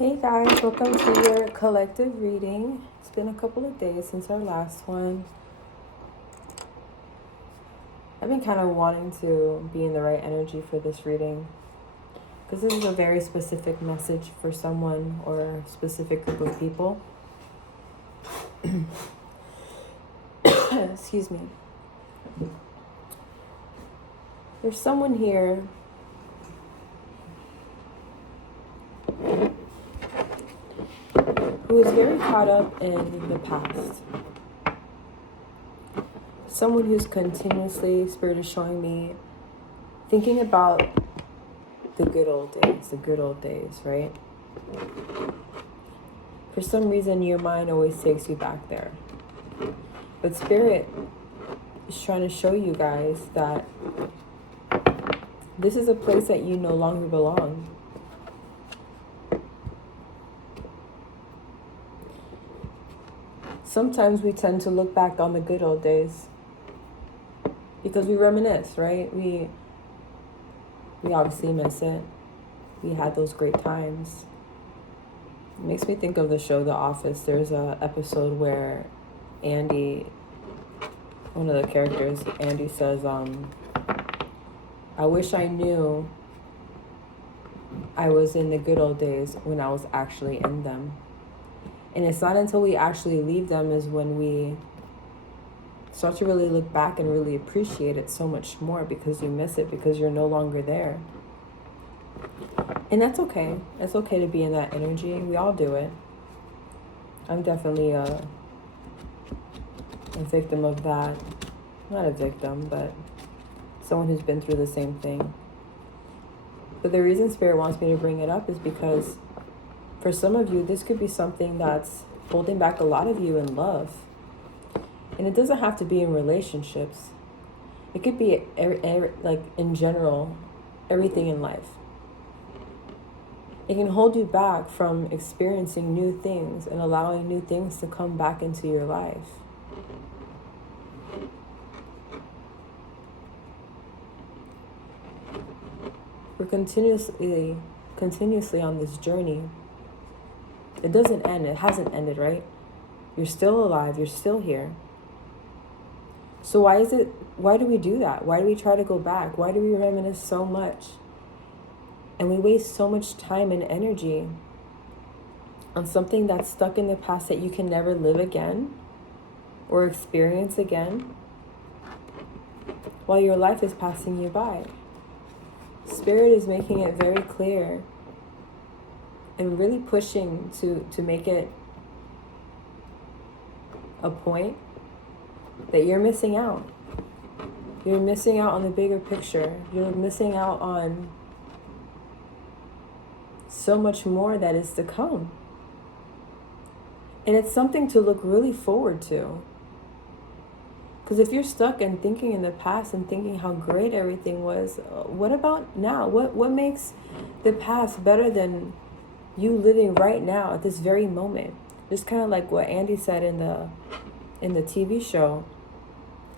Hey guys, welcome to your collective reading. It's been a couple of days since our last one. I've been kind of wanting to be in the right energy for this reading because this is a very specific message for someone or a specific group of people. Excuse me. There's someone here who is very caught up in the past. Someone who's continuously, Spirit is showing me, thinking about the good old days, right? For some reason, your mind always takes you back there. But Spirit is trying to show you guys that this is a place that you no longer belong. Sometimes we tend to look back on the good old days because we reminisce, right? We obviously miss it. We had those great times. It makes me think of the show The Office. There's a episode where Andy, one of the characters, Andy says, I wish I knew I was in the good old days when I was actually in them. And it's not until we actually leave them is when we start to really look back and really appreciate it so much more because you miss it, because you're no longer there. And that's okay. It's okay to be in that energy. We all do it. I'm definitely a victim of that. Not a victim, but someone who's been through the same thing. But the reason Spirit wants me to bring it up is because for some of you, this could be something that's holding back a lot of you in love. And it doesn't have to be in relationships. It could be like in general, everything in life. It can hold you back from experiencing new things and allowing new things to come back into your life. We're continuously on this journey. It doesn't end. It hasn't ended, right? You're still alive. You're still here. So why do we do that? Why do we try to go back? Why do we reminisce so much? And we waste so much time and energy on something that's stuck in the past that you can never live again or experience again while your life is passing you by. Spirit is making it very clear and really pushing to make it a point that you're missing out. You're missing out on the bigger picture. You're missing out on so much more that is to come. And it's something to look really forward to. Because if you're stuck and thinking in the past and thinking how great everything was, what about now? What makes the past better than you living right now at this very moment? Just kind of like what Andy said in the TV show.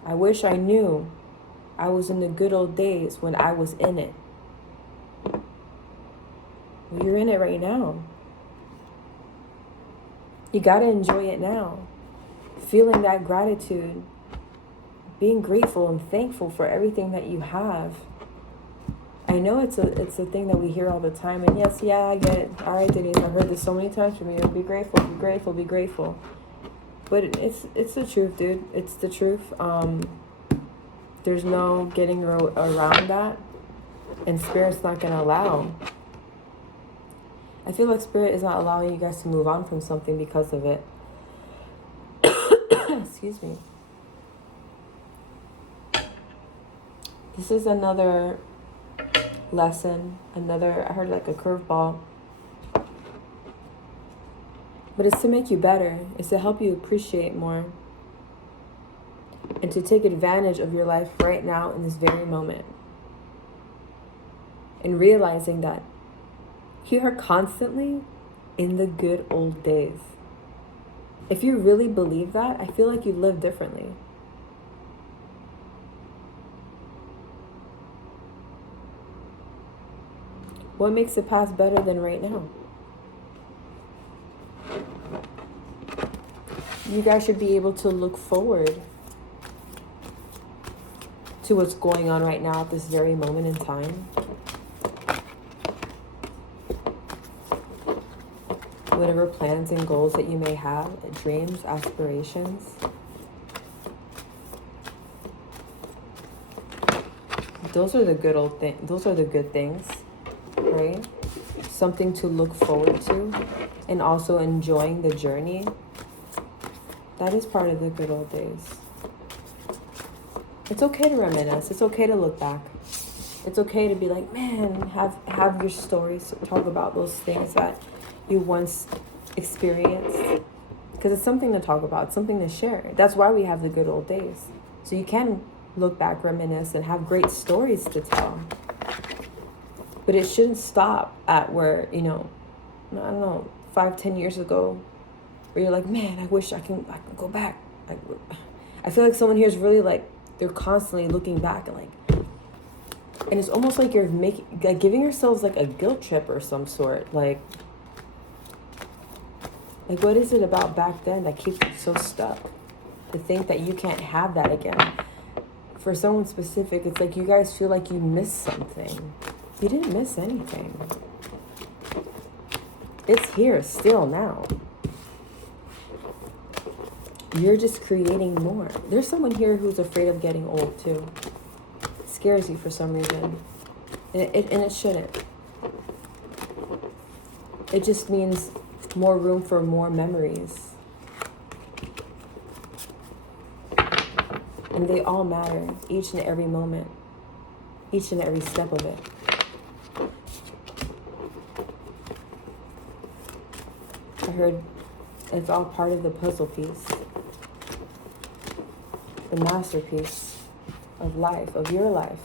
I wish I knew I was in the good old days when I was in it. Well, you're in it right now. You got to enjoy it now. Feeling that gratitude, being grateful and thankful for everything that you have. I know it's a thing that we hear all the time, and yes, I get it. All right, Denise, I've heard this so many times from you. Be grateful, be grateful, be grateful. But it's the truth, dude. It's the truth. There's no getting around that, and Spirit's not going to allow. I feel like Spirit is not allowing you guys to move on from something because of it. Excuse me. This is another lesson, I heard like a curveball. But it's to make you better. It's to help you appreciate more. And to take advantage of your life right now in this very moment. And realizing that you are constantly in the good old days. If you really believe that, I feel like you live differently. What makes the past better than right now? you guys should be able to look forward to what's going on right now at this very moment in time. Whatever plans and goals that you may have, dreams, aspirations. Those are the good old things. Those are the good things, right? Something to look forward to, and also enjoying the journey. That is part of the good old days. It's okay to reminisce. It's okay to look back. It's okay to be like, man, have your stories, talk about those things that you once experienced. Because it's something to talk about. It's something to share. That's why we have the good old days. So you can look back, reminisce, and have great stories to tell. But it shouldn't stop at where, I don't know, 5-10 years ago, where you're like, man, I wish I can go back. I feel like someone here is really like, they're constantly looking back and it's almost like you're giving yourselves like a guilt trip or some sort. Like what is it about back then that keeps you so stuck? To think that you can't have that again. For someone specific, it's like you guys feel like you missed something. You didn't miss anything. It's here still now. You're just creating more. There's someone here who's afraid of getting old too. It scares you for some reason. And it shouldn't. It just means more room for more memories. And they all matter, each and every moment, each and every step of it. I heard it's all part of the puzzle piece. The masterpiece of life, of your life.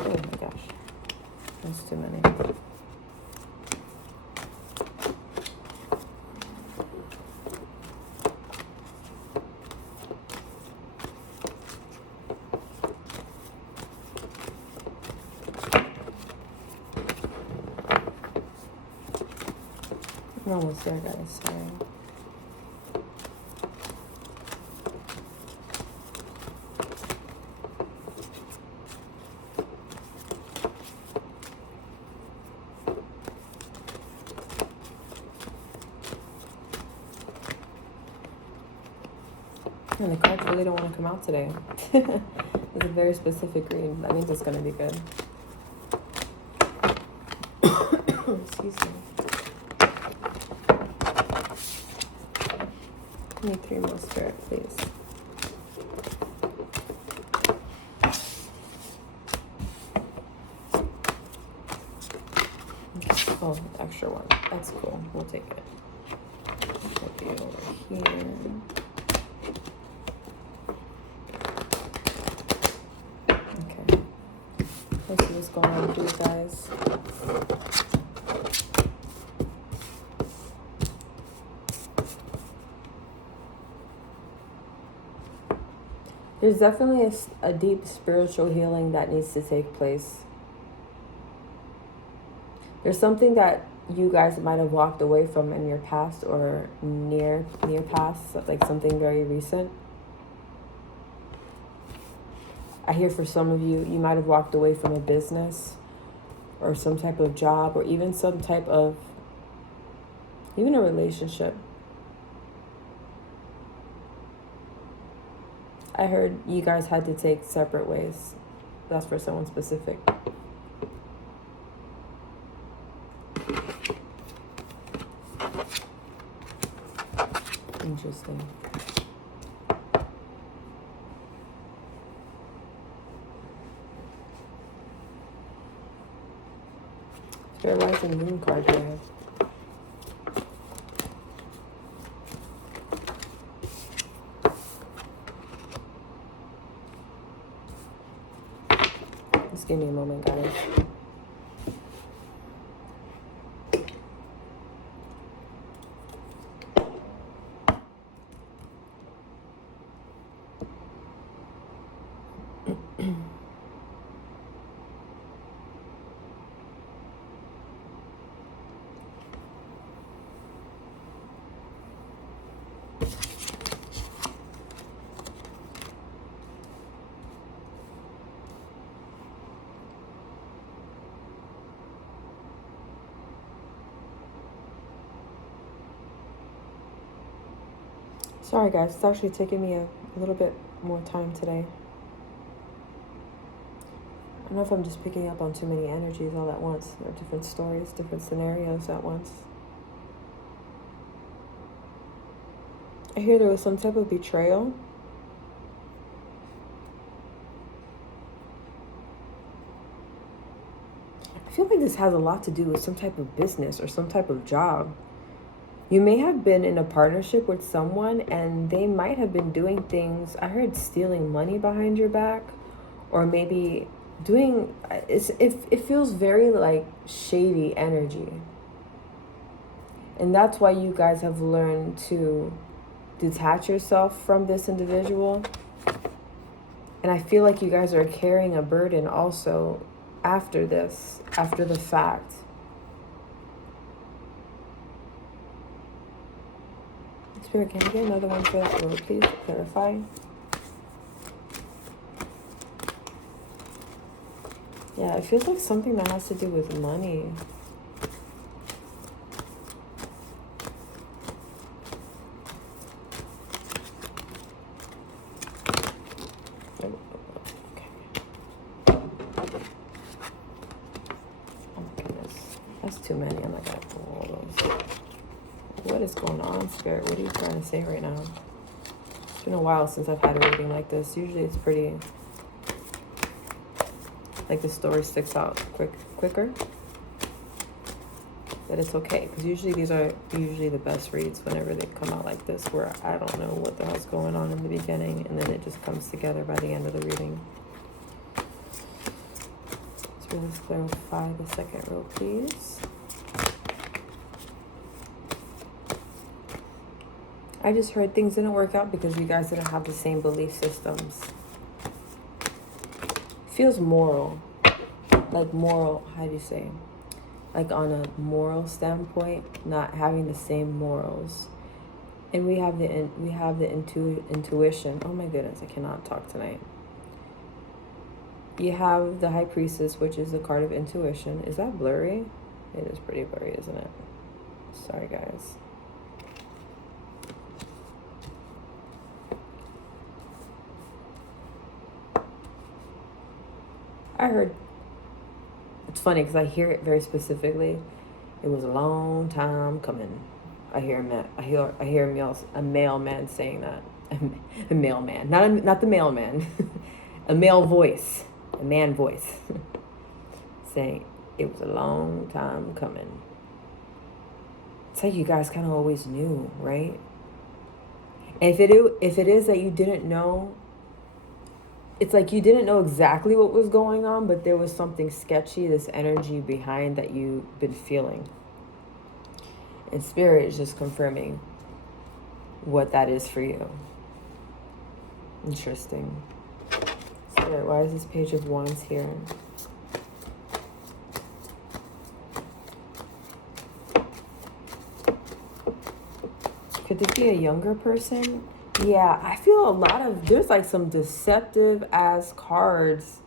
Oh my gosh, that's too many. We're almost there, guys. Sorry. And the cards really don't want to come out today. It's a very specific read. I think it's going to be good. Excuse me. Give me 3 more spirit, please. Okay. Oh, extra one. That's cool. We'll take it. Put you over here. Okay. Let's see what's going on with you guys. There's definitely a deep spiritual healing that needs to take place. There's something that you guys might have walked away from in your past or near past, like something very recent. I hear for some of you, you might have walked away from a business or some type of job or even some type of, even a relationship. I heard you guys had to take separate ways. That's for someone specific. Interesting. Spirit Rising Moon card here. Just give me a moment, guys. Sorry guys, it's actually taking me a little bit more time today. I don't know if I'm just picking up on too many energies all at once, or different stories, different scenarios at once. I hear there was some type of betrayal. I feel like this has a lot to do with some type of business or some type of job. You may have been in a partnership with someone and they might have been doing things, I heard stealing money behind your back, or maybe doing, it feels very like shady energy. And that's why you guys have learned to detach yourself from this individual. And I feel like you guys are carrying a burden also after this, after the fact. Spirit, can I get another one for that road, please? Clarify. Yeah, it feels like something that has to do with money. Too many. I'm not gonna pull all those. What is going on, Spirit? What are you trying to say right now? It's been a while since I've had a reading like this. Usually it's pretty, like the story sticks out quicker. But it's okay, because usually these are usually the best reads whenever they come out like this, where I don't know what the hell's going on in the beginning, and then it just comes together by the end of the reading. Let's really clarify the second row, please. I just heard things didn't work out because you guys didn't have the same belief systems. Feels moral. Like moral, how do you say? Like on a moral standpoint, not having the same morals. And we have the intuition. Oh my goodness, I cannot talk tonight. You have the High Priestess, which is the card of intuition. Is that blurry? It is pretty blurry, isn't it? Sorry, guys. I heard, it's funny because I hear it very specifically. It was a long time coming. I hear a mailman saying that. A mailman, not the mailman, a male voice, a man voice, saying it was a long time coming. It's like you guys kind of always knew, right? And if it is that you didn't know, it's like you didn't know exactly what was going on, but there was something sketchy, this energy behind that you've been feeling. And Spirit is just confirming what that is for you. Interesting. Spirit, why is this Page of Wands here? Could this be a younger person? Yeah, I feel there's like some deceptive ass cards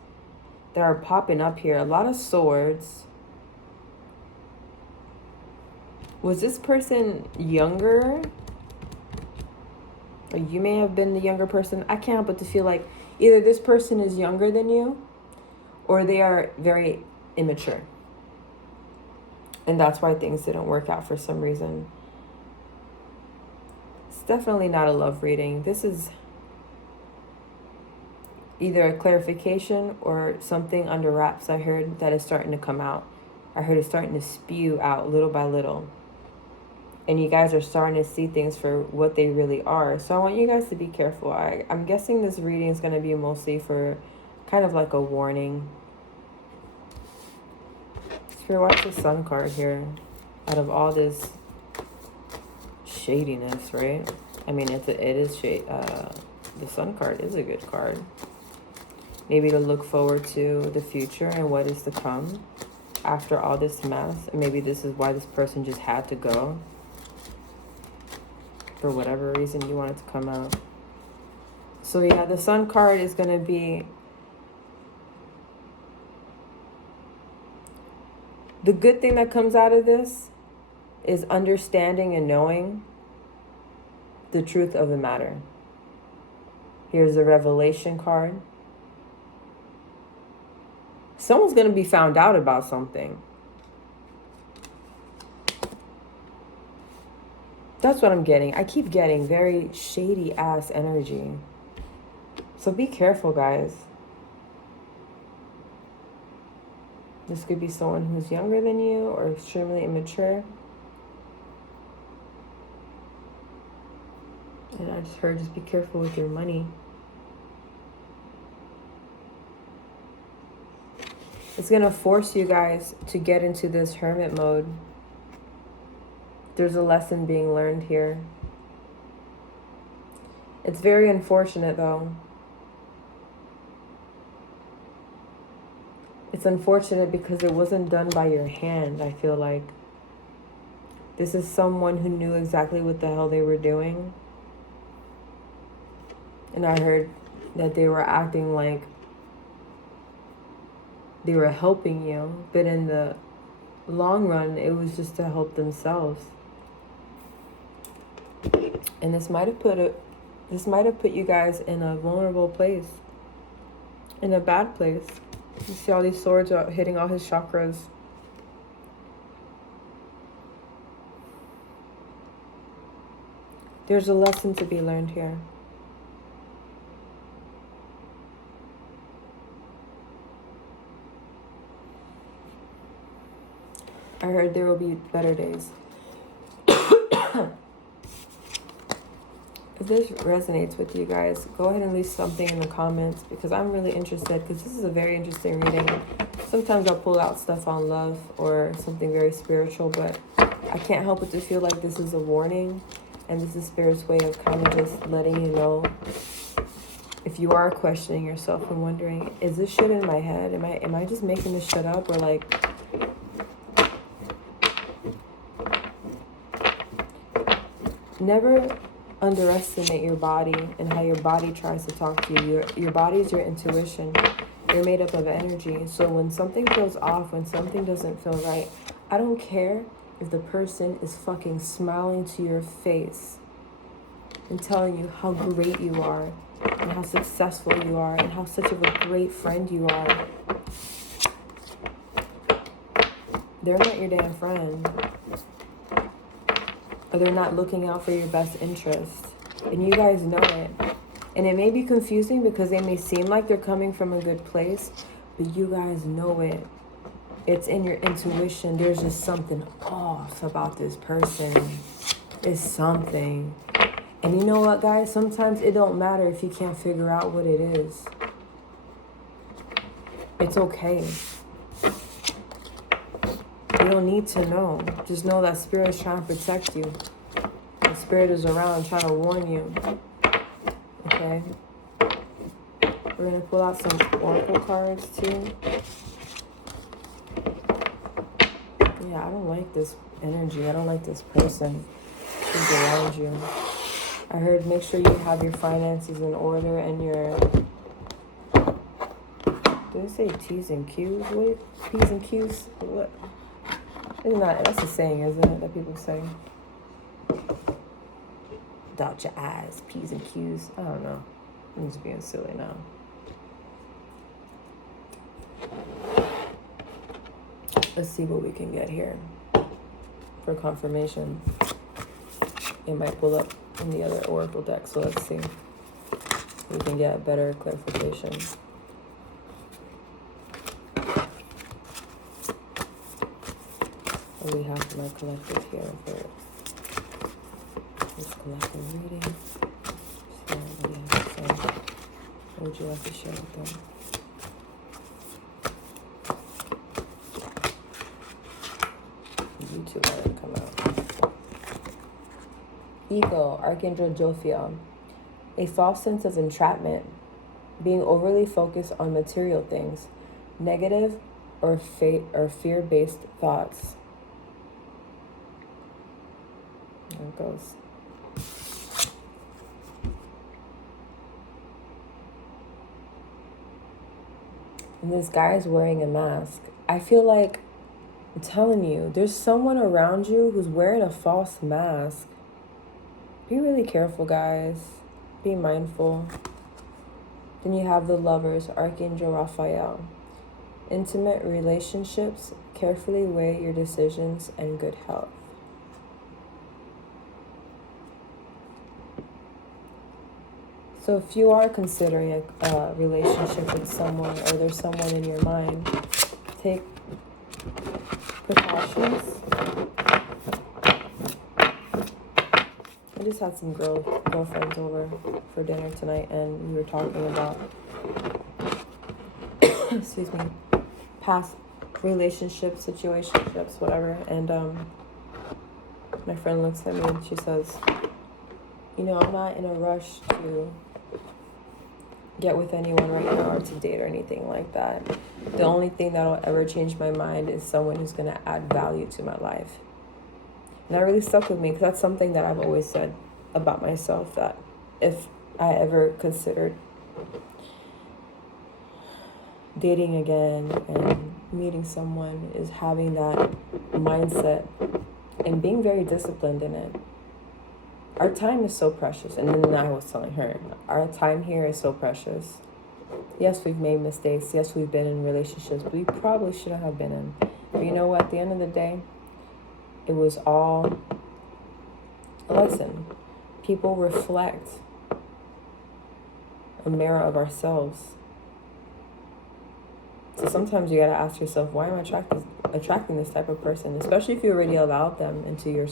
that are popping up here. A lot of swords. Was this person younger? Or you may have been the younger person. I can't help but to feel like either this person is younger than you or they are very immature. And that's why things didn't work out for some reason. Definitely not a love reading. This is either a clarification or something under wraps I heard that is starting to come out. I heard it starting to spew out little by little. And you guys are starting to see things for what they really are. So I want you guys to be careful. I'm guessing this reading is going to be mostly for kind of like a warning. Spirit, watch the Sun card here. Out of all this shadiness, right? I mean, it is shade. The Sun card is a good card. Maybe to look forward to the future and what is to come after all this mess. And maybe this is why this person just had to go. For whatever reason you want it to come out. So yeah, the Sun card is going to be the good thing that comes out of this is understanding and knowing the truth of the matter. Here's a revelation card. Someone's going to be found out about something. That's what I'm getting. I keep getting very shady ass energy. So be careful, guys. This could be someone who's younger than you or extremely immature. And I just heard, just be careful with your money. It's going to force you guys to get into this hermit mode. There's a lesson being learned here. It's very unfortunate, though. It's unfortunate because it wasn't done by your hand, I feel like. This is someone who knew exactly what the hell they were doing. And I heard that they were acting like they were helping you, but in the long run, it was just to help themselves. And this might have put you guys in a vulnerable place, in a bad place. You see all these swords are hitting all his chakras. There's a lesson to be learned here. I heard there will be better days. If this resonates with you guys, go ahead and leave something in the comments because I'm really interested, because this is a very interesting reading. Sometimes I'll pull out stuff on love or something very spiritual, but I can't help but to feel like this is a warning, and this is Spirit's way of kind of just letting you know, if you are questioning yourself and wondering, is this shit in my head? Am I just making this shit up? Or like, never underestimate your body and how your body tries to talk to you. Your body is your intuition. You're made up of energy. So when something feels off, when something doesn't feel right, I don't care if the person is fucking smiling to your face and telling you how great you are and how successful you are and how such of a great friend you are. They're not your damn friend. Or they're not looking out for your best interest. And you guys know it. And it may be confusing because they may seem like they're coming from a good place, but you guys know it. It's in your intuition. There's just something off about this person. It's something. And you know what, guys? Sometimes it don't matter if you can't figure out what it is. It's okay. You don't need to know. Just know that Spirit is trying to protect you. The Spirit is around trying to warn you. Okay? We're going to pull out some oracle cards too. Yeah, I don't like this energy. I don't like this person who's around you. I heard make sure you have your finances in order and your... Did it say T's and Q's? What? P's and Q's? What? It's not, that's a saying, isn't it, that people say? Dot your I's, P's and Q's. I don't know. I'm just being silly now. Let's see what we can get here for confirmation. It might pull up in the other oracle deck, so let's see. We can get better clarification. We have my collective here for this collective reading. So, yeah, so what would you like to share with them? You two let it come out. Ego, Archangel Jophiel. A false sense of entrapment. Being overly focused on material things. Negative or fear-based thoughts. There it goes. And this guy is wearing a mask. I feel like, I'm telling you, there's someone around you who's wearing a false mask. Be really careful, guys. Be mindful. Then you have the Lovers, Archangel Raphael. Intimate relationships, carefully weigh your decisions and good health. So if you are considering a relationship with someone, or there's someone in your mind, take precautions. I just had some girlfriends over for dinner tonight, and we were talking about excuse me, past relationships, situationships, whatever. And my friend looks at me and she says, I'm not in a rush to get with anyone right now or to date or anything like that. The only thing that'll ever change my mind is someone who's going to add value to my life. And that really stuck with me, because that's something that I've always said about myself, that if I ever considered dating again and meeting someone, is having that mindset and being very disciplined in it. Our time is so precious. And then I was telling her, our time here is so precious. Yes, we've made mistakes. Yes, we've been in relationships we probably shouldn't have been in. But you know what? At the end of the day, it was all a lesson. People reflect a mirror of ourselves. So sometimes you gotta ask yourself, why am I attracting this type of person? Especially if you already allowed them into your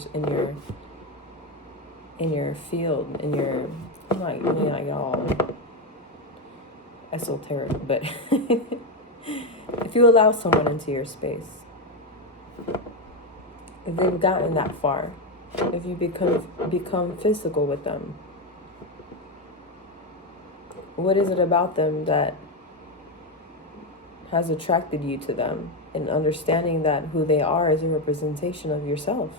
field, I'm not really like all esoteric, but if you allow someone into your space, if they've gotten that far, if you become physical with them, what is it about them that has attracted you to them? And understanding that who they are is a representation of yourself.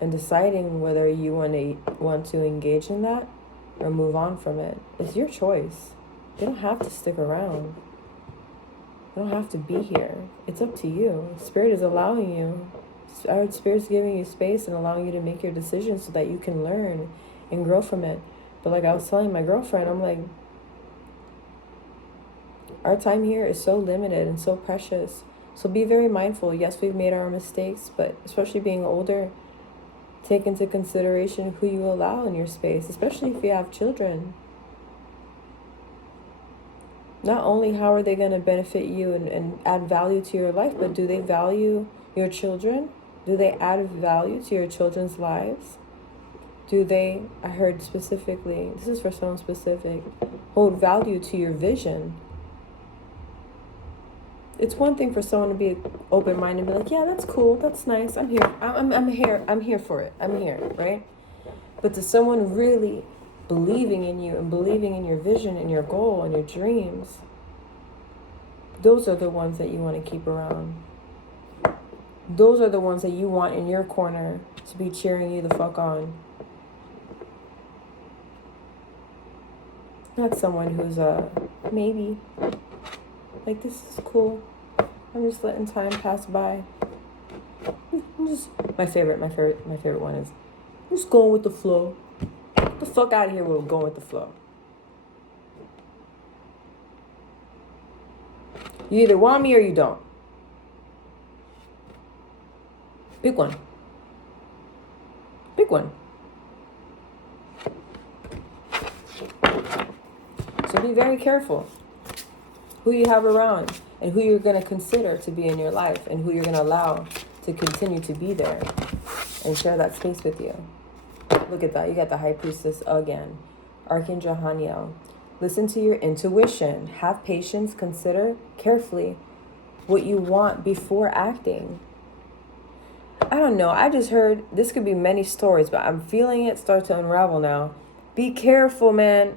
And deciding whether you want to engage in that or move on from it is your choice. They don't have to stick around. They don't have to be here. It's up to you. Spirit is allowing you. Our Spirit's giving you space and allowing you to make your decisions so that you can learn and grow from it. But like I was telling my girlfriend, I'm like, our time here is so limited and so precious. So be very mindful. Yes, we've made our mistakes, but especially being older, take into consideration who you allow in your space, especially if you have children. Not only how are they going to benefit you and add value to your life, but do they value your children? Do they add value to your children's lives? Do they, I heard specifically, this is for someone specific, hold value to your vision? It's one thing for someone to be open-minded and be like, yeah, that's cool, that's nice, I'm here, I'm here for it, I'm here, right? But to someone really believing in you and believing in your vision and your goal and your dreams, those are the ones that you want to keep around. Those are the ones that you want in your corner to be cheering you the fuck on. Not someone who's maybe like, this is cool, I'm just letting time pass by. My favorite one is, I'm just going with the flow. Get the fuck out of here with going with the flow. You either want me or you don't. Pick one. Pick one. So be very careful who you have around and who you're going to consider to be in your life and who you're going to allow to continue to be there and share that space with you. Look at that. You got the High Priestess again. Archangel Haniel. Listen to your intuition. Have patience. Consider carefully what you want before acting. I don't know. I just heard, this could be many stories, but I'm feeling it start to unravel now. Be careful, man.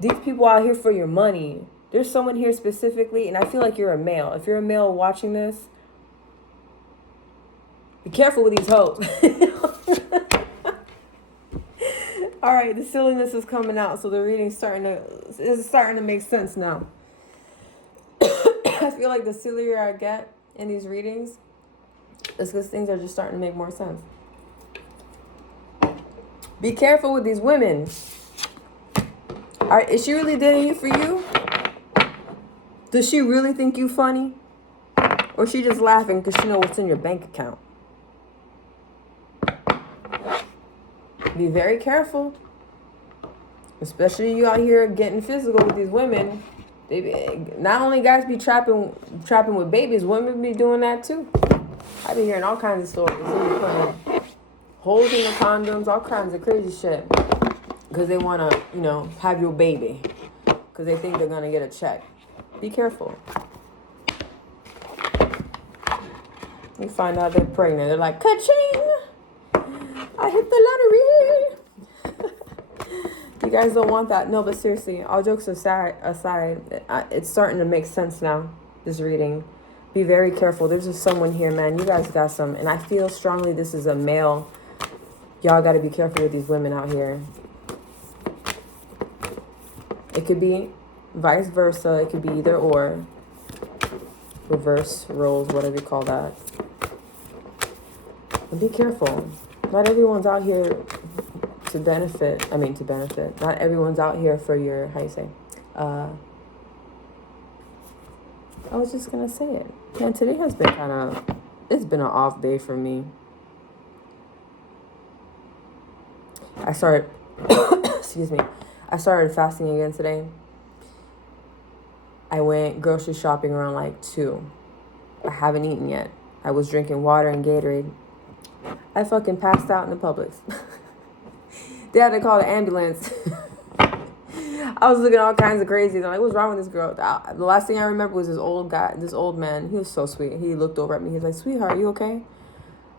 These people out here for your money. There's someone here specifically, and I feel like you're a male. If you're a male watching this, be careful with these hoes. All right, the silliness is coming out, so the reading's starting to make sense now. I feel like the sillier I get in these readings, it's because things are just starting to make more sense. Be careful with these women. Is she really dating you for you? Does she really think you funny? Or is she just laughing because she knows what's in your bank account? Be very careful. Especially you out here getting physical with these women. Not only guys be trapping with babies, women be doing that too. I be hearing all kinds of stories. They be putting holes in the condoms, all kinds of crazy shit. Because they want to, have your baby. Because they think they're going to get a check. Be careful. You find out they're pregnant. They're like, ka-ching! I hit the lottery! You guys don't want that. No, but seriously, all jokes aside, it's starting to make sense now, this reading. Be very careful. There's just someone here, man. You guys got some. And I feel strongly this is a male. Y'all got to be careful with these women out here. It could be vice versa. It could be either or. Reverse roles, whatever you call that. And be careful. Not everyone's out here to benefit. Not everyone's out here for your, how you say? I was just going to say it. Man, today has been it's been an off day for me. I started fasting again today. I went grocery shopping around like 2. I haven't eaten yet. I was drinking water and Gatorade. I fucking passed out in the Publix. They had to call the ambulance. I was looking at all kinds of crazies. I'm like, what's wrong with this girl? The last thing I remember was this old man. He was so sweet. He looked over at me. He was like, sweetheart, you okay?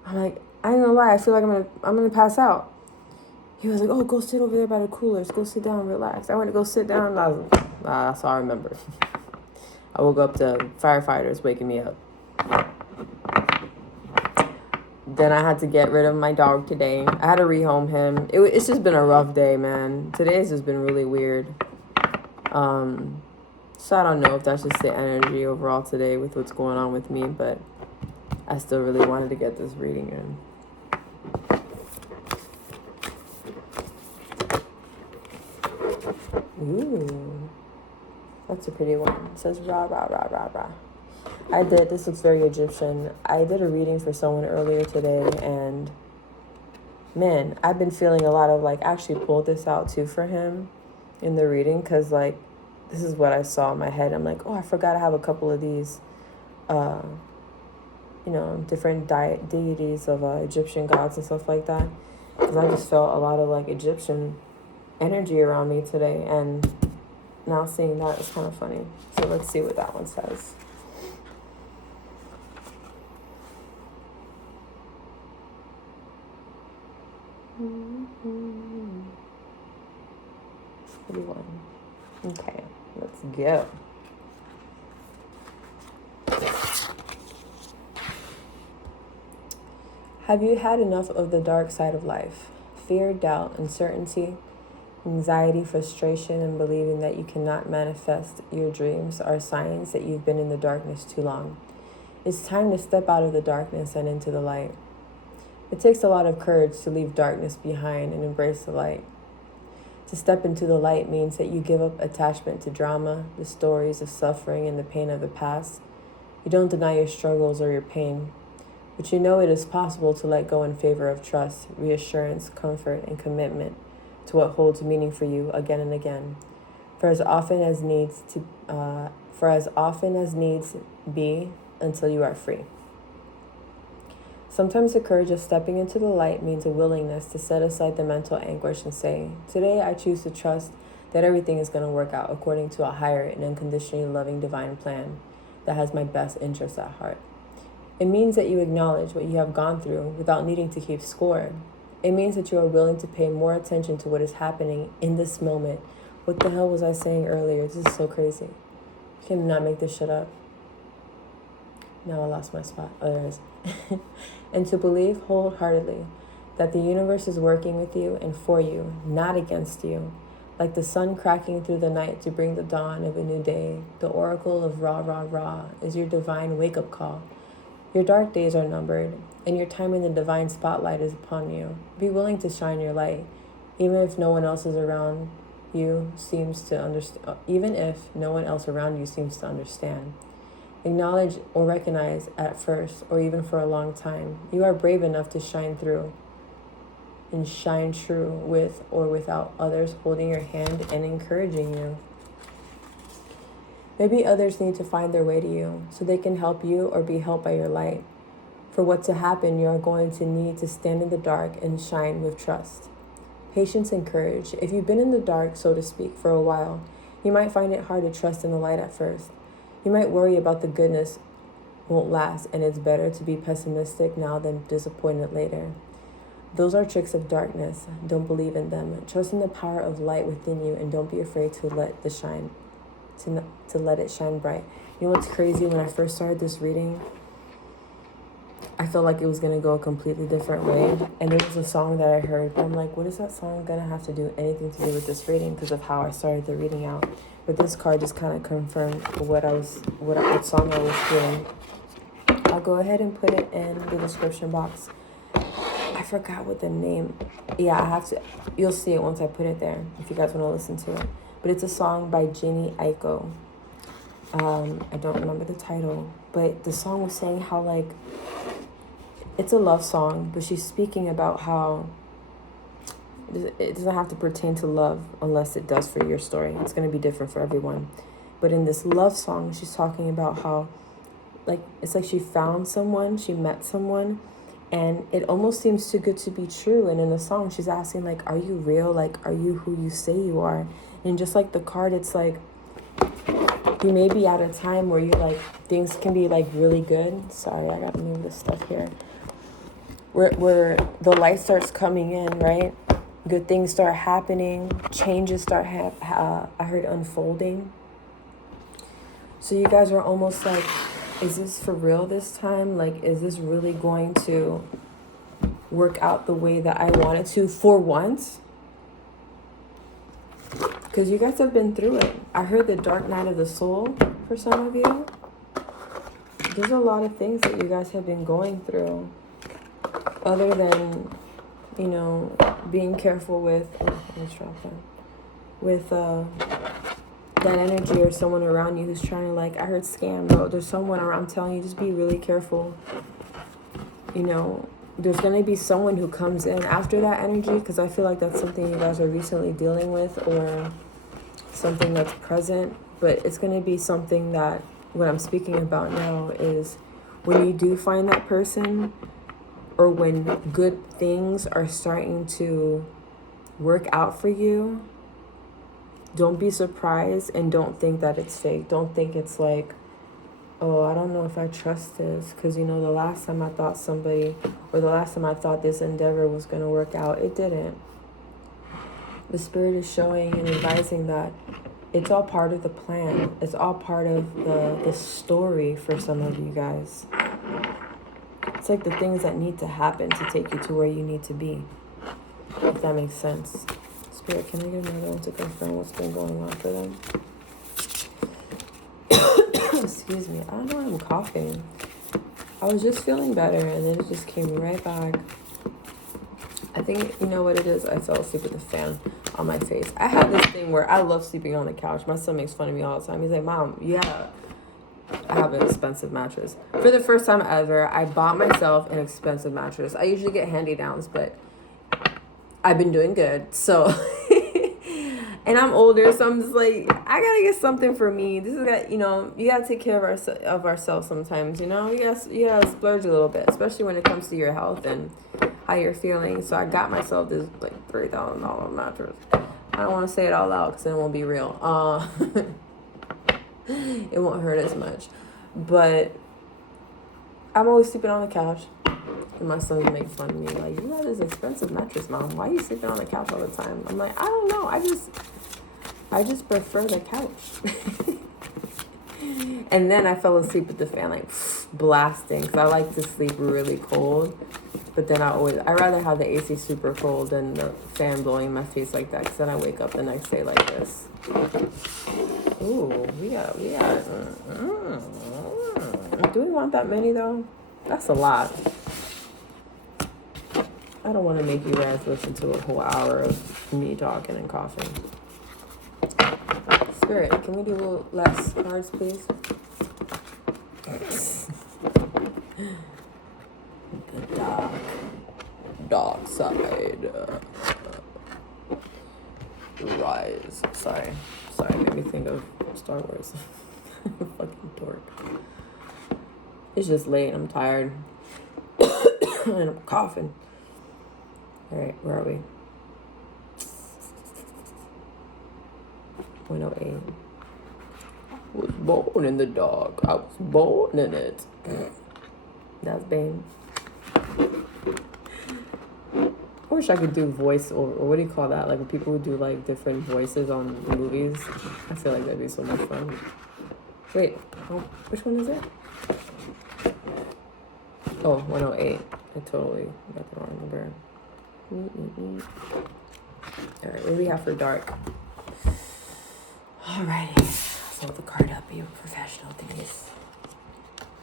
I'm like, I ain't gonna lie. I feel like I'm gonna pass out. He was like, oh, go sit over there by the coolers. Go sit down and relax. I went to go sit down. And that's all I remember. I woke up to firefighters waking me up. Then I had to get rid of my dog today. I had to rehome him. It's just been a rough day, man. Today's just been really weird. So I don't know if that's just the energy overall today with what's going on with me, but I still really wanted to get this reading in. Ooh, that's a pretty one. It says rah, rah, rah, rah, rah. This looks very Egyptian. I did a reading for someone earlier today, and man, I've been feeling a lot of I actually pulled this out too for him in the reading, because this is what I saw in my head. I'm like, oh, I forgot I have a couple of these, different deities of Egyptian gods and stuff like that, because I just felt a lot of Egyptian energy around me today, and now seeing that is kind of funny. So let's see what that one says. Pretty one. Okay, let's go. Have you had enough of the dark side of life? Fear, doubt, uncertainty, anxiety, frustration, and believing that you cannot manifest your dreams are signs that you've been in the darkness too long. It's time to step out of the darkness and into the light. It takes a lot of courage to leave darkness behind and embrace the light. To step into the light means that you give up attachment to drama, the stories of suffering, and the pain of the past. You don't deny your struggles or your pain, but you know it is possible to let go in favor of trust, reassurance, comfort, and commitment to what holds meaning for you again and again. For as often as needs be until you are free. Sometimes the courage of stepping into the light means a willingness to set aside the mental anguish and say, today I choose to trust that everything is going to work out according to a higher and unconditionally loving divine plan that has my best interests at heart. It means that you acknowledge what you have gone through without needing to keep score. It means that you are willing to pay more attention to what is happening in this moment. What the hell was I saying earlier? This is so crazy. I cannot make this shit up. Now I lost my spot. Oh, there it is. And to believe wholeheartedly that the universe is working with you and for you, not against you. Like the sun cracking through the night to bring the dawn of a new day, the oracle of Ra Ra Ra is your divine wake-up call. Your dark days are numbered, and your time in the divine spotlight is upon you. Be willing to shine your light. Even if no one else is around you seems to understand. Even if no one else around you seems to understand. Acknowledge or recognize at first, or even for a long time, you are brave enough to shine through and shine true with or without others holding your hand and encouraging you. Maybe others need to find their way to you so they can help you or be helped by your light. For what to happen, you are going to need to stand in the dark and shine with trust. Patience and courage. If you've been in the dark, so to speak, for a while, you might find it hard to trust in the light at first. You might worry about the goodness won't last, and it's better to be pessimistic now than disappointed later. Those are tricks of darkness. Don't believe in them. Trust in the power of light within you, and don't be afraid to let to let it shine bright. You know what's crazy? When I first started this reading, I felt like it was going to go a completely different way. And there was a song that I heard, but I'm like, what is that song going to have to do anything to do with this reading, because of how I started the reading out? But this card just kind of confirmed what song I was feeling. I'll go ahead and put it in the description box. I forgot what the name. Yeah, I have to. You'll see it once I put it there if you guys want to listen to it. But it's a song by Jenny Aiko. I don't remember the title, but the song was saying how, like, it's a love song, but she's speaking about how it doesn't have to pertain to love unless it does for your story. It's going to be different for everyone. But in this love song, she's talking about how, like, it's like she found someone, she met someone, and it almost seems too good to be true. And in the song, she's asking, like, are you real? Like, are you who you say you are? And just like the card, it's like, you may be at a time where you, like, things can be, like, really good. Sorry, I gotta move this stuff here. Where the light starts coming in, right? Good things start happening. Changes start I heard unfolding. So you guys are almost like, is this for real this time? Like, is this really going to work out the way that I want it to for once? Because you guys have been through it. I heard the dark night of the soul for some of you. There's a lot of things that you guys have been going through. Other than, you know, being careful with, that energy or someone around you who's trying to, like, I heard scam, bro. There's someone around telling you, just be really careful. You know, there's going to be someone who comes in after that energy, because I feel like that's something you guys are recently dealing with, or something that's present. But it's going to be something that, what I'm speaking about now is when you do find that person, or when good things are starting to work out for you, don't be surprised, and don't think that it's fake. Don't think it's like, oh, I don't know if I trust this, because, you know, the last time I thought this endeavor was going to work out, it didn't. The Spirit is showing and advising that it's all part of the plan. It's all part of the story for some of you guys. It's like the things that need to happen to take you to where you need to be, if that makes sense. Spirit, can I get another one to confirm what's been going on for them? Excuse me. I don't know why I'm coughing. I was just feeling better, and then it just came right back. I think, you know what it is? I fell asleep with the fan on my face. I have this thing where I love sleeping on the couch. My son makes fun of me all the time. He's like, Mom, I have an expensive mattress. For the first time ever, I bought myself an expensive mattress. I usually get hand-me-downs, but I've been doing good. So, and I'm older, so I'm just like, I gotta get something for me. This is got, you know, you gotta take care of ourselves sometimes. You know, you gotta splurge a little bit, especially when it comes to your health and how you're feeling. So I got myself this like $3,000 mattress. I don't want to say it all out because then it won't be real. It won't hurt as much. But I'm always sleeping on the couch. And my son's making fun of me. Like, you have this expensive mattress, Mom. Why are you sleeping on the couch all the time? I'm like, I don't know. I just prefer the couch. And then I fell asleep with the fan, like, blasting. Because I like to sleep really cold. But then I'd rather have the AC super cold than the fan blowing in my face like that. Because then I wake up the next day like this. Ooh, we got. Do we want that many, though? That's a lot. I don't want to make you guys listen to a whole hour of me talking and coughing. Spirit, can we do a little less cards, please? The dark side. Rise. Sorry, made me think of Star Wars. Fucking dork. It's just late. I'm tired. And I'm coughing. Alright, where are we? 108. I was born in the dark. I was born in it. That's Bane. I wish I could do voice or what do you call that? Like people who do like different voices on movies. I feel like that'd be so much fun. Wait, which one is it? Oh, 108. I totally got the wrong number. Alright, what do we have for dark? Alrighty. Let's hold the card up. Be a professional, please.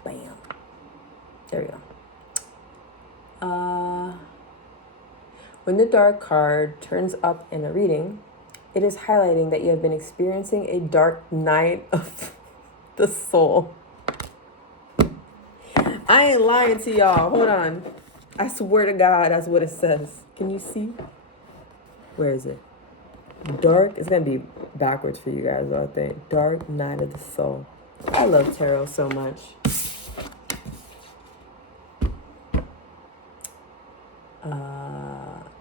Bam. There we go. When the dark card turns up in a reading, it is highlighting that you have been experiencing a dark night of the soul. I ain't lying to y'all. Hold on. I swear to God, that's what it says. Can you see? Where is it? Dark. It's going to be backwards for you guys, I think. Dark night of the soul. I love tarot so much.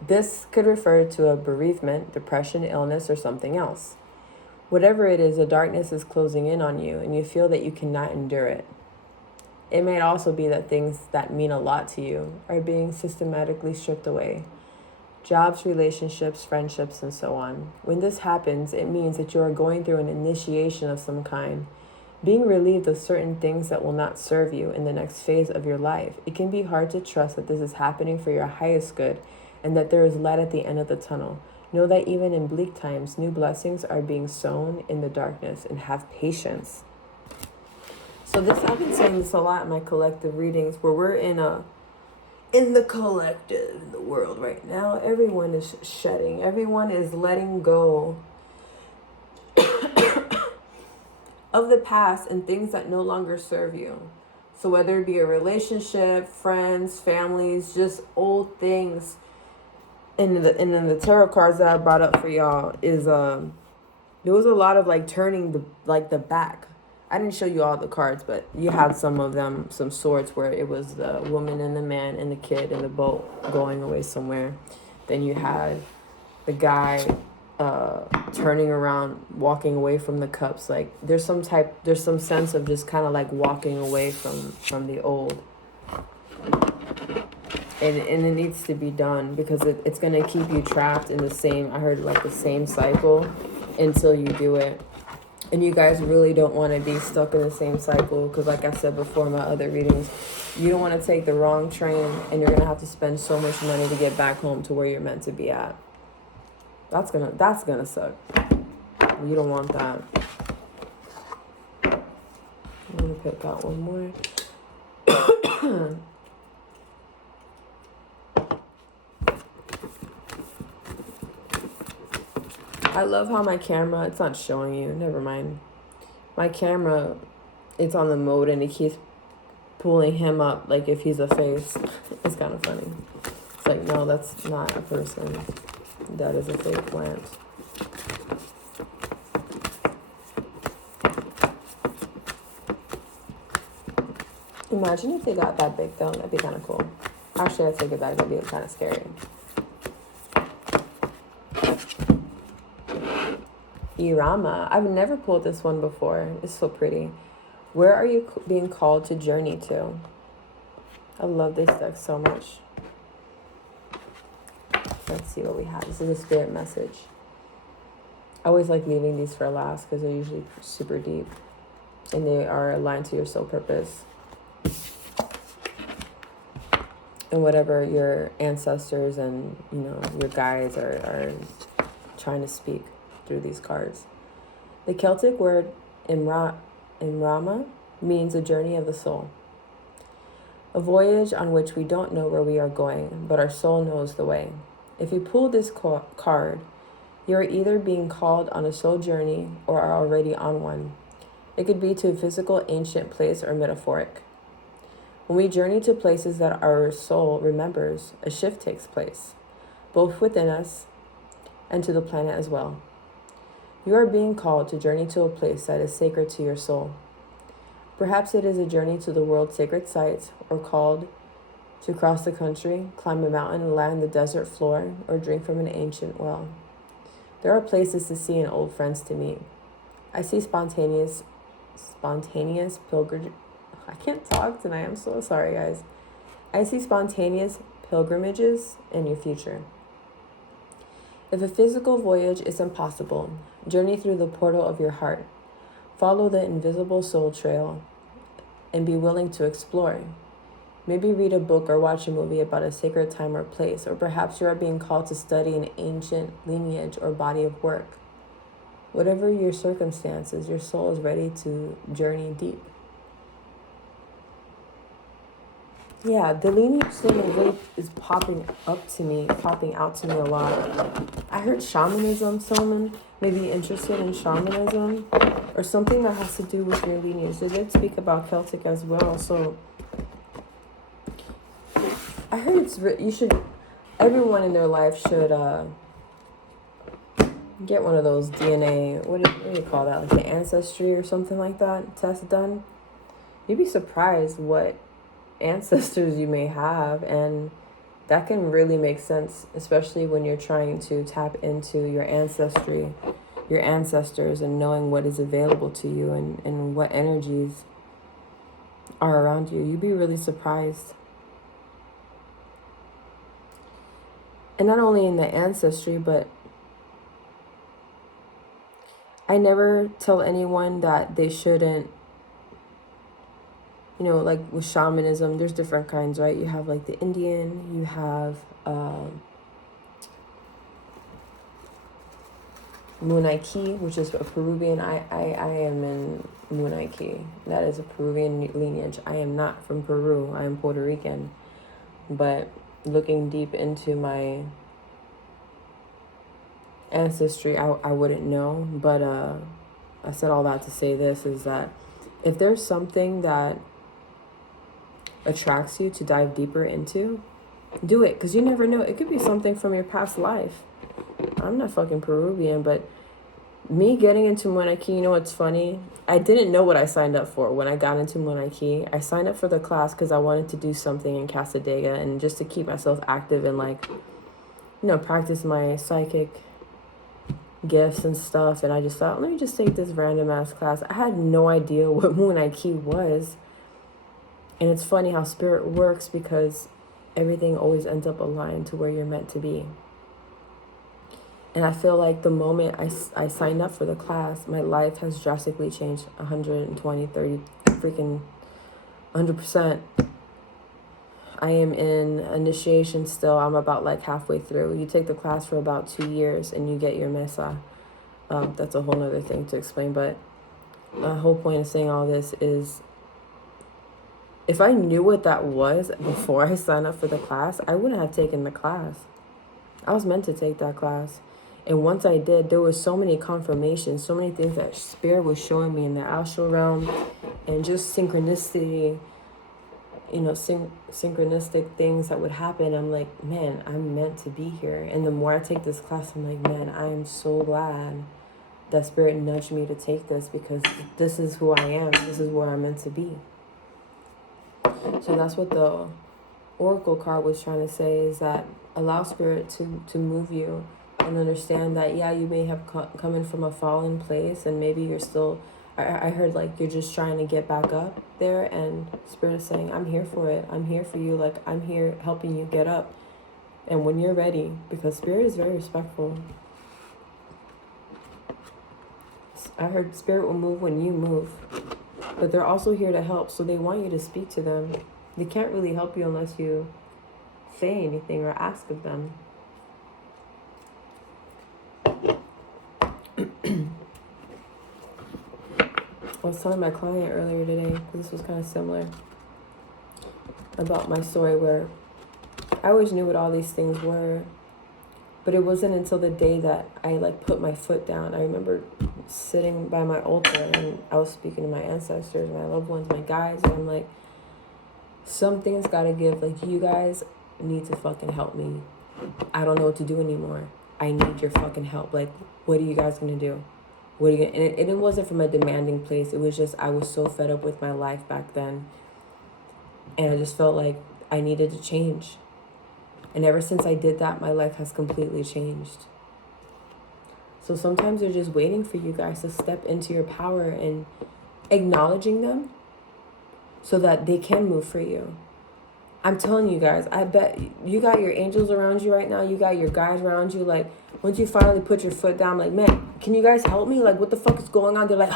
This could refer to a bereavement, depression, illness, or something else. Whatever it is, the darkness is closing in on you, and you feel that you cannot endure it. It may also be that things that mean a lot to you are being systematically stripped away. Jobs, relationships, friendships, and so on. When this happens, it means that you are going through an initiation of some kind, being relieved of certain things that will not serve you in the next phase of your life. It can be hard to trust that this is happening for your highest good and that there is light at the end of the tunnel. Know that even in bleak times, new blessings are being sown in the darkness, and have patience. So this, I've been saying this a lot in my collective readings, where we're in the collective, in the world right now, everyone is shedding. Everyone is letting go of the past and things that no longer serve you. So whether it be a relationship, friends, families, just old things. And then the tarot cards that I brought up for y'all is there was a lot of like turning the back. I didn't show you all the cards, but you have some of them, some swords where it was the woman and the man and the kid in the boat going away somewhere. Then you had the guy turning around, walking away from the cups. Like there's some sense of just kind of like walking away from the old. And it needs to be done because it's going to keep you trapped in the same cycle until you do it. And you guys really don't want to be stuck in the same cycle because like I said before in my other readings, you don't want to take the wrong train and you're going to have to spend so much money to get back home to where you're meant to be at. That's gonna suck. You don't want that. I'm going to pick out one more. I love how my camera, it's not showing you, never mind. My camera, it's on the mode and it keeps pulling him up like if he's a face. It's kind of funny. It's like, no, that's not a person. That is a fake plant. Imagine if they got that big though, that'd be kind of cool. Actually, I take it back, that'd be kind of scary. Irama. I've never pulled this one before. It's so pretty. Where are you being called to journey to? I love this deck so much. Let's see what we have. This is a spirit message. I always like leaving these for last because they're usually super deep and they are aligned to your soul purpose and whatever your ancestors and your guides are trying to speak through these cards. The Celtic word Imrama means a journey of the soul. A voyage on which we don't know where we are going, but our soul knows the way. If you pull this card, you are either being called on a soul journey or are already on one. It could be to a physical, ancient place or metaphoric. When we journey to places that our soul remembers, a shift takes place, both within us and to the planet as well. You are being called to journey to a place that is sacred to your soul. Perhaps it is a journey to the world's sacred sites, or called to cross the country, climb a mountain and lie on the desert floor, or drink from an ancient well. There are places to see and old friends to meet. I see spontaneous pilgrimage. I can't talk tonight. I'm so sorry, guys. I see spontaneous pilgrimages in your future. If a physical voyage is impossible, journey through the portal of your heart. Follow the invisible soul trail and be willing to explore. Maybe read a book or watch a movie about a sacred time or place, or perhaps you are being called to study an ancient lineage or body of work. Whatever your circumstances, your soul is ready to journey deep. Yeah, the lineage thing really is popping out to me a lot. I heard shamanism, someone may be interested in shamanism or something that has to do with your lineage. They did speak about Celtic as well, so I heard everyone in their life should get one of those DNA, what do you call that, like an ancestry or something like that, test done. You'd be surprised what ancestors you may have, and that can really make sense, especially when you're trying to tap into your ancestry, your ancestors, and knowing what is available to you and what energies are around you. You'd be really surprised. And not only in the ancestry, but I never tell anyone that they shouldn't, like with shamanism, there's different kinds, right? You have like the Indian, you have Munay Ki, which is a Peruvian. I am in Munay Ki. That is a Peruvian lineage. I am not from Peru. I am Puerto Rican. But looking deep into my ancestry, I wouldn't know. But I said all that to say this, is that if there's something that attracts you to dive deeper into, do it, because you never know. It could be something from your past life. I'm not fucking Peruvian, but me getting into Munay Ki, you know what's funny? I didn't know what I signed up for when I got into Munay Ki. I signed up for the class because I wanted to do something in Casadega and just to keep myself active and practice my psychic gifts and stuff. And I just thought, let me just take this random ass class. I had no idea what Munay Ki was. And it's funny how spirit works, because everything always ends up aligned to where you're meant to be. And I feel like the moment I signed up for the class, my life has drastically changed 120, 30, freaking 100%. I am in initiation still. I'm about like halfway through. You take the class for about 2 years and you get your mesa. That's a whole other thing to explain. But the whole point of saying all this is, if I knew what that was before I signed up for the class, I wouldn't have taken the class. I was meant to take that class. And once I did, there was so many confirmations, so many things that Spirit was showing me in the astral realm, and just synchronicity, synchronistic things that would happen. I'm like, man, I'm meant to be here. And the more I take this class, I'm like, man, I am so glad that Spirit nudged me to take this, because this is who I am. This is where I'm meant to be. So that's what the Oracle card was trying to say, is that allow Spirit to move you, and understand that, yeah, you may have come in from a fallen place, and maybe you're still, I heard like you're just trying to get back up there, and Spirit is saying, I'm here for it. I'm here for you. Like, I'm here helping you get up. And when you're ready, because Spirit is very respectful. I heard Spirit will move when you move. But they're also here to help, so they want you to speak to them. They can't really help you unless you say anything or ask of them. I was telling my client earlier today, because this was kind of similar. about my story where I always knew what all these things were, but it wasn't until the day that I like put my foot down. I remember sitting by my altar and I was speaking to my ancestors, my loved ones, my guides, and I'm like, something's gotta give. Like, you guys need to fucking help me. I don't know what to do anymore. I need your fucking help. Like, what are you guys gonna do? What are you gonna... And it wasn't from a demanding place. It was just, I was so fed up with my life back then. And I just felt like I needed to change. And ever since I did that, my life has completely changed. So sometimes they're just waiting for you guys to step into your power and acknowledging them so that they can move for you. I'm telling you guys, I bet you got your angels around you right now. You got your guys around you. Like, once you finally put your foot down, like, man, can you guys help me? Like, what the fuck is going on? They're like,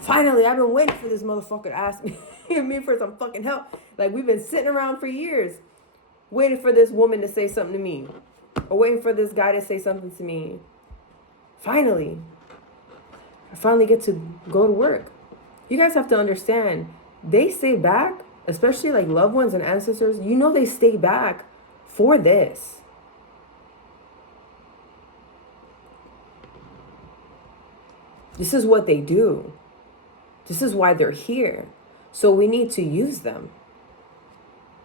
finally, I've been waiting for this motherfucker to ask me for some fucking help. Like, we've been sitting around for years waiting for this woman to say something to me, or waiting for this guy to say something to me. Finally, I finally get to go to work. You guys have to understand, they stay back, especially like loved ones and ancestors. You know, they stay back for this. This is what they do. This is why they're here. So we need to use them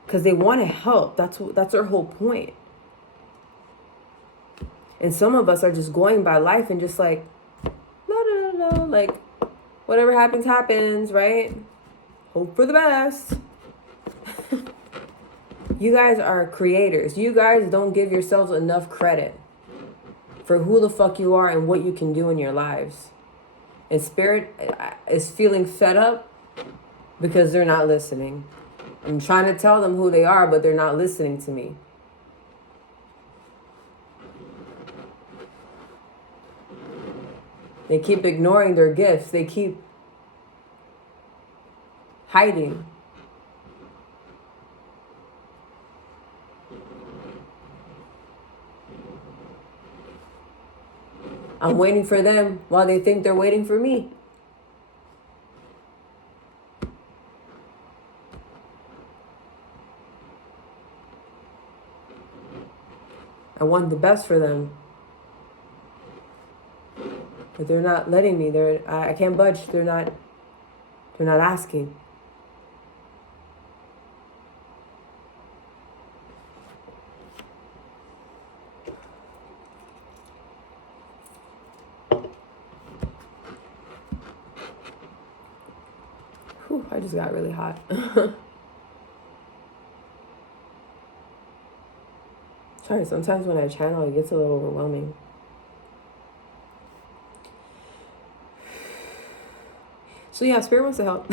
because they want to help. That's their whole point. And some of us are just going by life and just like, no, like, whatever happens, happens, right? Hope for the best. You guys are creators. You guys don't give yourselves enough credit for who the fuck you are and what you can do in your lives. And spirit is feeling fed up because they're not listening. I'm trying to tell them who they are, but they're not listening to me. They keep ignoring their gifts. They keep hiding. I'm waiting for them while they think they're waiting for me. I want the best for them. But they're not letting me. I can't budge. They're not asking. Whew, I just got really hot. Sorry, sometimes when I channel, it gets a little overwhelming. So yeah, Spirit wants to help.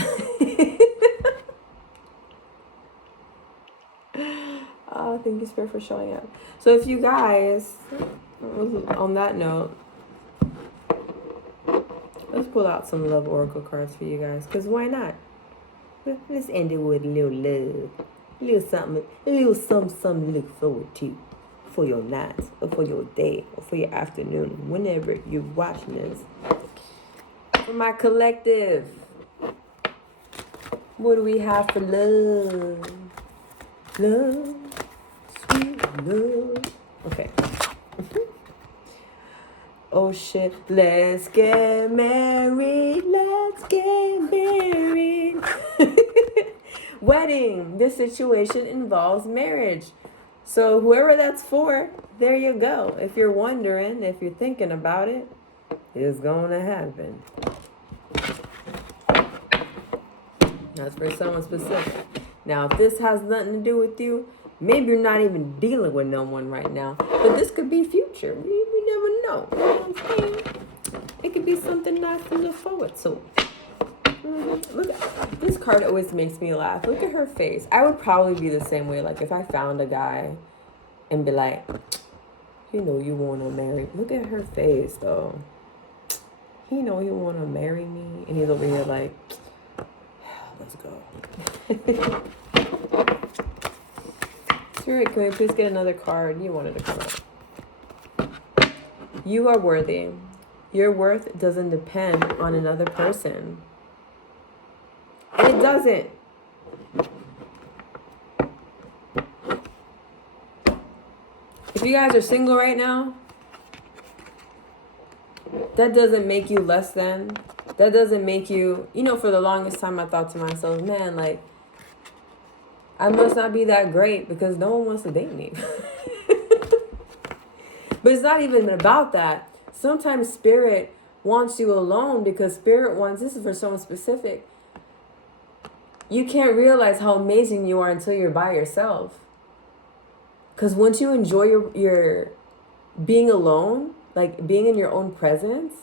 Oh, thank you, Spirit, for showing up. So if you guys, on that note, let's pull out some love oracle cards for you guys, because why not? Let's end it with a little love. A little something to look forward to for your night, or for your day, or for your afternoon, whenever you're watching this. For my collective, what do we have for love? Love, sweet love. Okay. Oh shit, let's get married, let's get married. Wedding, this situation involves marriage. So whoever that's for, there you go. If you're wondering, if you're thinking about it, it's gonna happen. That's for someone specific. Now, if this has nothing to do with you, maybe you're not even dealing with no one right now. But this could be future. We never know. You know what I'm saying? It could be something nice to look forward to. Look, this card always makes me laugh. Look at her face. I would probably be the same way. Like, if I found a guy and be like, you know you want to marry. Look at her face, though. You know you want to marry me. And he's over here like, let's go. Spirit, can we please get another card? You wanted to come out. You are worthy. Your worth doesn't depend on another person. And it doesn't. If you guys are single right now, that doesn't make you less than. That doesn't make you, for the longest time I thought to myself, man, like, I must not be that great because no one wants to date me. But it's not even about that. Sometimes spirit wants you alone because spirit wants, this is for someone specific. You can't realize how amazing you are until you're by yourself. Because once you enjoy your being alone, like being in your own presence,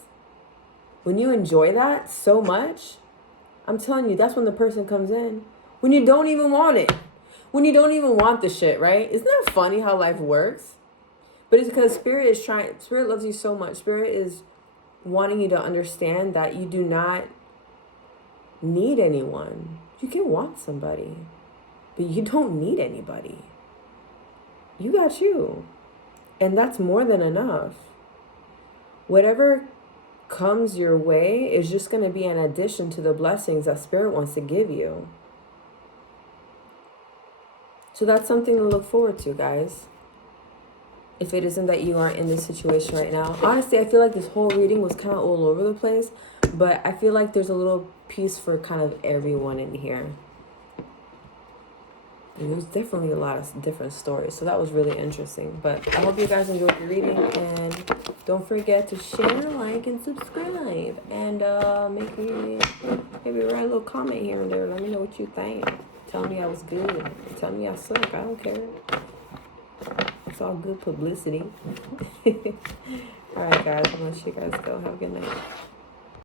when you enjoy that so much, I'm telling you, that's when the person comes in. When you don't even want it. When you don't even want the shit, right? Isn't that funny how life works? But it's because Spirit loves you so much. Spirit is wanting you to understand that you do not need anyone. You can want somebody, but you don't need anybody. You got you. And that's more than enough. Whatever comes your way is just going to be an addition to the blessings that Spirit wants to give you. So that's something to look forward to, guys. If it isn't that you aren't in this situation right now. Honestly, I feel like this whole reading was kind of all over the place, but I feel like there's a little piece for kind of everyone in here. And there's definitely a lot of different stories, so that was really interesting. But I hope you guys enjoyed the reading, and don't forget to share, like, and subscribe, and maybe write a little comment here and there. Let me know what you think. Tell me I was good. Tell me I suck. I don't care. It's all good publicity. All right, guys. I'm gonna let you guys go. Have a good night.